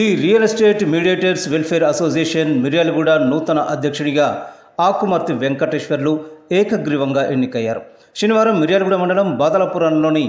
The real estate mediators welfare association Miryalaguda నూతన అధ్యక్షుడిగా ఆకుమర్తి వెంకటేశ్వర్లు ఏకగ్రీవంగా ఎన్నికయ్యారు. శనివారం మిర్యాలగూడ మండలం బాదలపురంలోని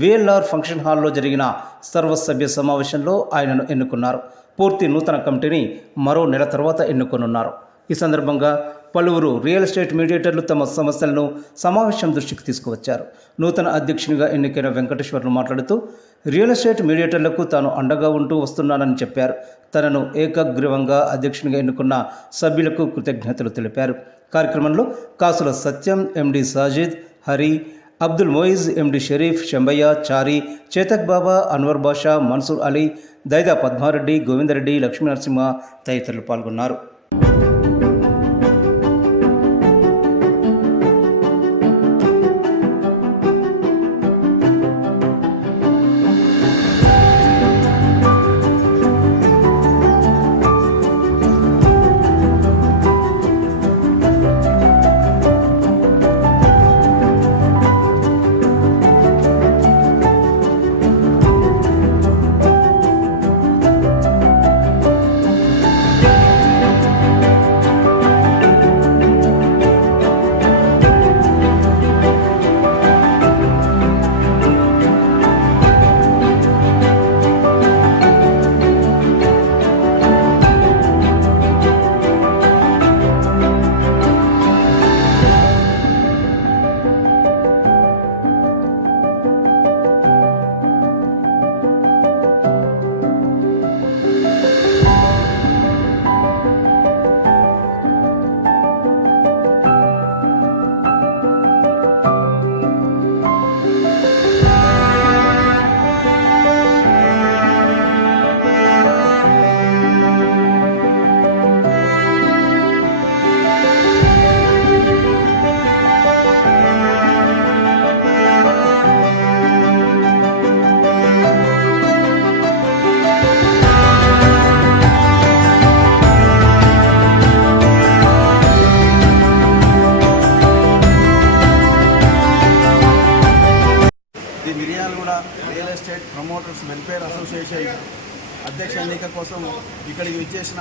విఎల్ఆర్ ఫంక్షన్ హాల్లో జరిగిన సర్వసభ్య సమావేశంలో ఆయనను ఎన్నుకున్నారు. పూర్తి నూతన కమిటీని మరో నెల తర్వాత ఎన్నుకొనున్నారు. ఈ సందర్భంగా పలువురు రియల్ ఎస్టేట్ మీడియేటర్లు తమ సమస్యలను సమావేశం దృష్టికి తీసుకువచ్చారు. నూతన అధ్యక్షునిగా ఎన్నికైన వెంకటేశ్వర్లు మాట్లాడుతూ రియల్ ఎస్టేట్ మీడియేటర్లకు తాను అండగా ఉంటూ వస్తున్నానని చెప్పారు. తనను ఏకగ్రీవంగా అధ్యక్షునిగా ఎన్నుకున్న సభ్యులకు కృతజ్ఞతలు తెలిపారు. కార్యక్రమంలో కాసుల సత్యం ఎండి సాజిద్ హరి అబ్దుల్ మొయిజ్ ఎండి షరీఫ్ శంబయ్య చారి చేతక్ బాబా అన్వర్ బాషా మన్సూర్ అలీ దైదా పద్మారెడ్డి గోవిందరెడ్డి లక్ష్మీనరసింహ తదితరులు పాల్గొన్నారు. Miryalaguda real estate promoters welfare association అధ్యక్ష ఎన్నిక కోసం ఇక్కడికి విచ్చేసిన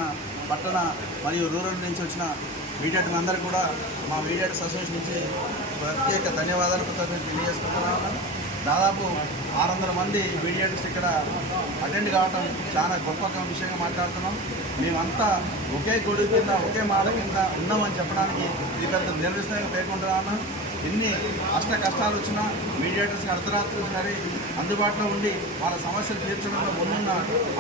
పట్టణ మరియు రూరల్ నుంచి వచ్చిన మీడియేటర్ అందరూ కూడా మా మీడియాటర్స్ అసోసియేషన్ నుంచి ప్రత్యేక ధన్యవాదాలు కృతజ్ఞతలు తెలియజేసుకుంటున్నాను దాదాపు ఆరు వందల మంది మీడియాటర్స్ ఇక్కడ అటెండ్ కావటం చాలా గొప్ప విషయంగా మాట్లాడుతున్నాం. మేమంతా ఒకే గొడుగు కింద ఒకే మాట కింద ఉన్నామని చెప్పడానికి ఇక్కడ నిర్దిష్టంగా పేర్కొంటున్నాను ఎన్ని అష్ట కష్టాలు వచ్చినా మీడియేటర్స్ అర్ధరాత్రి సరే అందుబాటులో ఉండి వాళ్ళ సమస్యలు తీర్చడంలో ముందున్న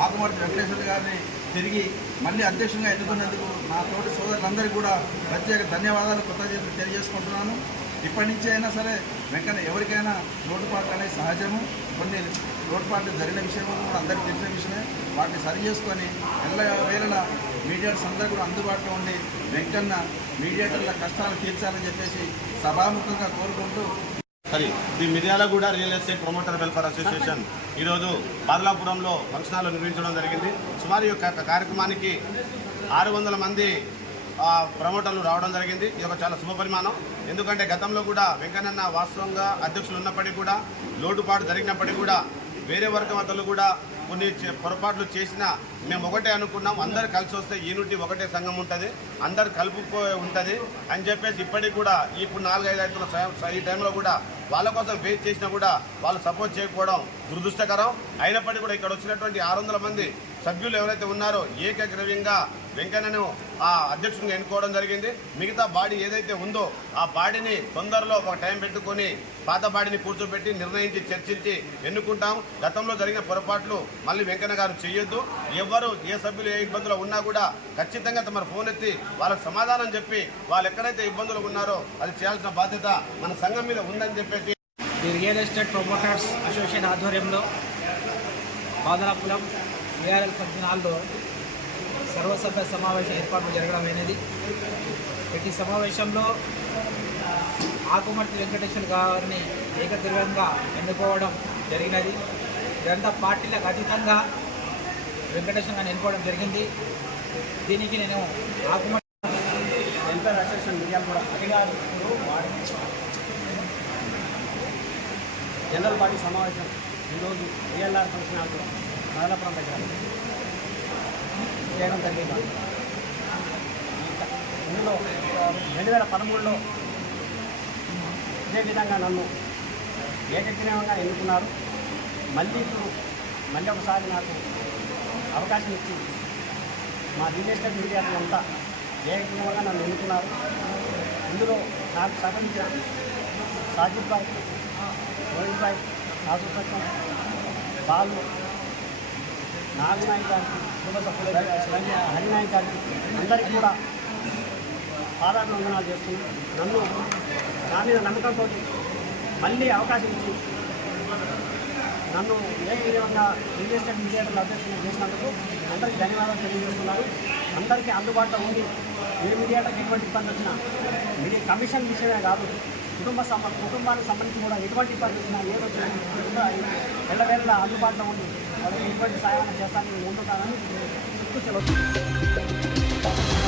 ఆకుమాటి వెంకటేశ్వర గారిని తిరిగి మళ్ళీ అధ్యక్షునిగా ఎన్నుకున్నందుకు నా తోటి సోదరులందరికీ కూడా ప్రత్యేక ధన్యవాదాలు కృతజ్ఞతలు తెలియజేసుకుంటున్నాను. ఇప్పటి నుంచి అయినా సరే వెంకన్న ఎవరికైనా లోటుపాట్లు అనేది సహజము. కొన్ని లోటుపాట్లు జరిగిన విషయం కూడా అందరికీ తెలిసిన విషయమే. వాటిని సరి చేసుకొని ఎల్ల వేళల మీడియాస్ అందరూ కూడా అందుబాటులో ఉండి వెంకన్న మీడియేటర్ల కష్టాలు తీర్చాలని చెప్పేసి సభాముఖంగా కోరుకుంటూ సరే the Miryalaguda real estate promoter welfare association ఈరోజు బాదలాపురంలో ఫంక్షన్ హాల్లో నిర్వహించడం జరిగింది. సుమారు ఈ యొక్క కార్యక్రమానికి ఆరు వందల మంది ప్రమోటర్లు రావడం జరిగింది. ఇది ఒక చాలా శుభ పరిమాణం. ఎందుకంటే గతంలో కూడా వెంకన్నన్న వాస్తవంగా అధ్యక్షులు ఉన్నప్పటికీ కూడా లోటుపాటు జరిగినప్పటికీ కూడా వేరే వర్గం అతలు కూడా కొన్ని చే- పొరపాట్లు చేసినా మేము ఒకటే అనుకున్నాం. అందరు కలిసి వస్తే యూనిటీ ఒకటే సంఘం ఉంటుంది. అందరు కలుపుకో ఉంటుంది అని చెప్పేసి ఇప్పటికి కూడా ఇప్పుడు నాలుగైదు అవుతున్న ఈ టైంలో కూడా వాళ్ళ కోసం వెయిట్ చేసినా కూడా వాళ్ళు సపోర్ట్ చేయకపోవడం దురదృష్టకరం. అయినప్పటికీ కూడా ఇక్కడ వచ్చినటువంటి ఆరు వందల మంది సభ్యులు ఎవరైతే ఉన్నారో ఏకగ్రవ్యంగా వెంకన్నను ఆ అధ్యక్షునిగా ఎన్నుకోవడం జరిగింది. మిగతా బాడీ ఏదైతే ఉందో ఆ బాడీని తొందరలో ఒక టైం పెట్టుకొని పాత బాడీని కూర్చోబెట్టి నిర్ణయించి చర్చించి ఎన్నుకుంటాం. గతంలో జరిగిన పొరపాట్లు మళ్ళీ వెంకన్న గారు చేయొద్దు. ఎవరు ఏ సభ్యులు ఏ ఇబ్బందులు ఉన్నా కూడా ఖచ్చితంగా తమ ఫోన్ ఎత్తి వాళ్ళకి సమాధానం చెప్పి వాళ్ళు ఎక్కడైతే ఇబ్బందులు ఉన్నారో అది చేయాల్సిన బాధ్యత మన సంఘం మీద ఉందని చెప్పేసి రియల్ ఎస్టేట్ ప్రమోటర్స్ అసోసియేషన్ ఆధ్వర్యంలో బాదరాపురం బీఆర్ఎల్ ఫంక్షన్ హాల్లో సర్వసభ్య సమావేశం ఏర్పాటు జరగడం అనేది ప్రతి సమావేశంలో ఆకుమర్తి వెంకటేశ్వర గారిని ఏకగ్రీవంగా ఎన్నుకోవడం జరిగినది. ఇదంతా పార్టీలకు అతీతంగా వెంకటేశ్వర గారిని ఎన్నుకోవడం జరిగింది. దీనికి నేను ఆకుమర్తి వెల్ఫేర్ అసోసియేషన్ మిర్యాల కూడా అధికారులు వాడి జనరల్ పార్టీ సమావేశం ఈరోజు విఎల్ఆర్ ఫంక్షన్ హాల్లో నాదలాపురం దగ్గర. చేయడం జరిగింది ఇందులో రెండు వేల పదమూడులో ఇదే విధంగా నన్ను ఏకగ్రీవంగా ఎన్నుకున్నారు. మళ్ళీ ఇప్పుడు మళ్ళీ ఒకసారి నాకు అవకాశం ఇచ్చి మా రియల్ ఎస్టేట్ మీడియాలంతా ఏకగ్రీవంగా నన్ను ఎన్నుకున్నారు. ఇందులో నాకు సహకరించిన సాజిద్ భాయ్ రోహిత్ భాయ్ రాజు సత్యం బాలు నాగనాయక్ గారికి హరినాయక్ గారికి అందరికీ కూడా పాదాలు వందనాలు చేస్తూ నన్ను నా మీద నమ్మకంతో మళ్ళీ అవకాశం ఇచ్చి నన్ను ఏ విధంగా రియల్ ఎస్టేట్ మీడియేటర్లు అధ్యక్షులు చేసినందుకు అందరికీ ధన్యవాదాలు తెలియజేస్తున్నారు. అందరికీ అందుబాటులో ఉండి ఏ మీడియాటర్కి ఎటువంటి ఇబ్బంది వచ్చినా మీడియా కమిషన్ విషయమే కాదు కుటుంబ సంబ కుటుంబానికి సంబంధించి కూడా ఎటువంటి ఇబ్బంది వచ్చినా ఏదో వచ్చినా ఎల్లవేళ అందుబాటులో ఉండి వాళ్ళకి ఎటువంటి సహాయం చేస్తానని ముందుంటానని చెప్తూ సెలవు